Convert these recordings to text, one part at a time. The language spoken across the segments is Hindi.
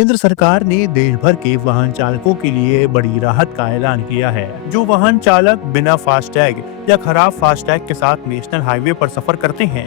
केंद्र सरकार ने देश भर के वाहन चालकों के लिए बड़ी राहत का ऐलान किया है। जो वाहन चालक बिना फास्टैग या खराब फास्टैग के साथ नेशनल हाईवे पर सफर करते हैं,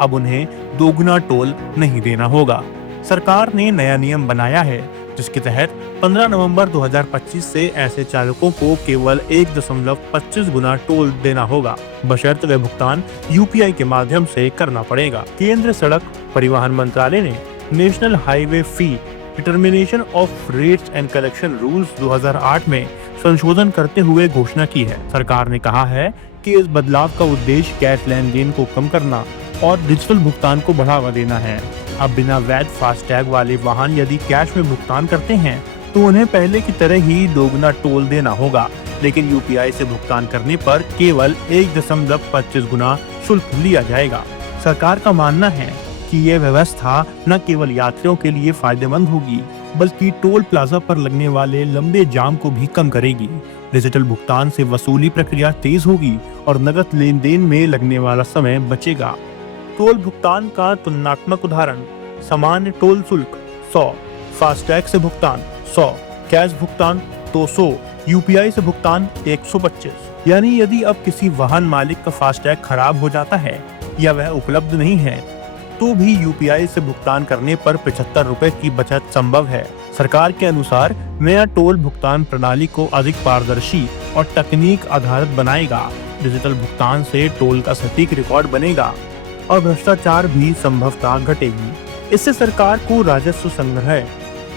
अब उन्हें दोगुना टोल नहीं देना होगा। सरकार ने नया नियम बनाया है जिसके तहत 15 नवंबर 2025 से ऐसे चालकों को केवल 1.25 गुना टोल देना होगा, बशर्ते वे भुगतान यूपीआई के माध्यम से करना पड़ेगा। केंद्र सड़क परिवहन मंत्रालय ने national highway fee determination of rates and collection rules 2008 में संशोधन करते हुए घोषणा की है। सरकार ने कहा है कि इस बदलाव का उद्देश्य कैश लेन देन को कम करना और डिजिटल भुगतान को बढ़ावा देना है। अब बिना वैध फास्टैग वाले वाहन यदि कैश में भुगतान करते हैं तो उन्हें पहले की तरह ही दोगुना टोल देना होगा, लेकिन यूपीआई से भुगतान करने पर केवल 1.25 गुना शुल्क लिया जाएगा। सरकार का मानना है कि यह व्यवस्था न केवल यात्रियों के लिए फायदेमंद होगी बल्कि टोल प्लाजा पर लगने वाले लंबे जाम को भी कम करेगी। डिजिटल भुगतान से वसूली प्रक्रिया तेज होगी और नकद लेन देन में लगने वाला समय बचेगा। टोल भुगतान का तुलनात्मक उदाहरण: सामान्य टोल शुल्क 100, फास्टैग से भुगतान 100, कैश भुगतान 200, यूपीआई से भुगतान 125। यानी यदि अब किसी वाहन मालिक का फास्टैग खराब हो जाता है या वह उपलब्ध नहीं है तो भी यूपीआई से भुगतान करने पर 75 रुपए की बचत संभव है। सरकार के अनुसार नया टोल भुगतान प्रणाली को अधिक पारदर्शी और तकनीक आधारित बनाएगा। डिजिटल भुगतान से टोल का सटीक रिकॉर्ड बनेगा और भ्रष्टाचार भी संभवतः घटेगी। इससे सरकार को राजस्व संग्रह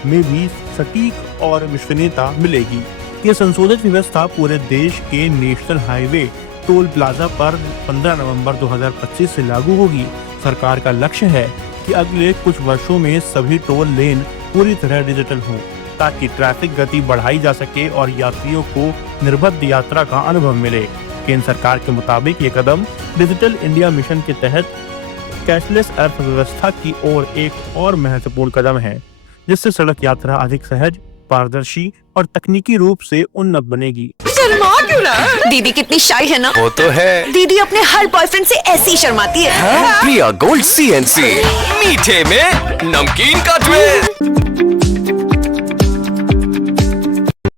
में भी सटीक और विश्वसनीयता मिलेगी। ये संशोधित व्यवस्था पूरे देश के नेशनल हाईवे टोल प्लाजा पर 15 नवंबर 2025 से लागू होगी। सरकार का लक्ष्य है कि अगले कुछ वर्षों में सभी टोल लेन पूरी तरह डिजिटल हों ताकि ट्रैफिक गति बढ़ाई जा सके और यात्रियों को निर्बाध यात्रा का अनुभव मिले। केंद्र सरकार के मुताबिक ये कदम डिजिटल इंडिया मिशन के तहत कैशलेस अर्थव्यवस्था की ओर एक और महत्वपूर्ण कदम है, जिससे सड़क यात्रा अधिक सहज, पारदर्शी और तकनीकी रूप से उन्नत बनेगी। शर्मा क्यों ना? दीदी कितनी शाय है ना? वो तो है। दीदी अपने हर बॉयफ्रेंड से ऐसी ही शर्माती है। प्रिया गोल्ड CNC, मीठे में नमकीन का ट्विस्ट।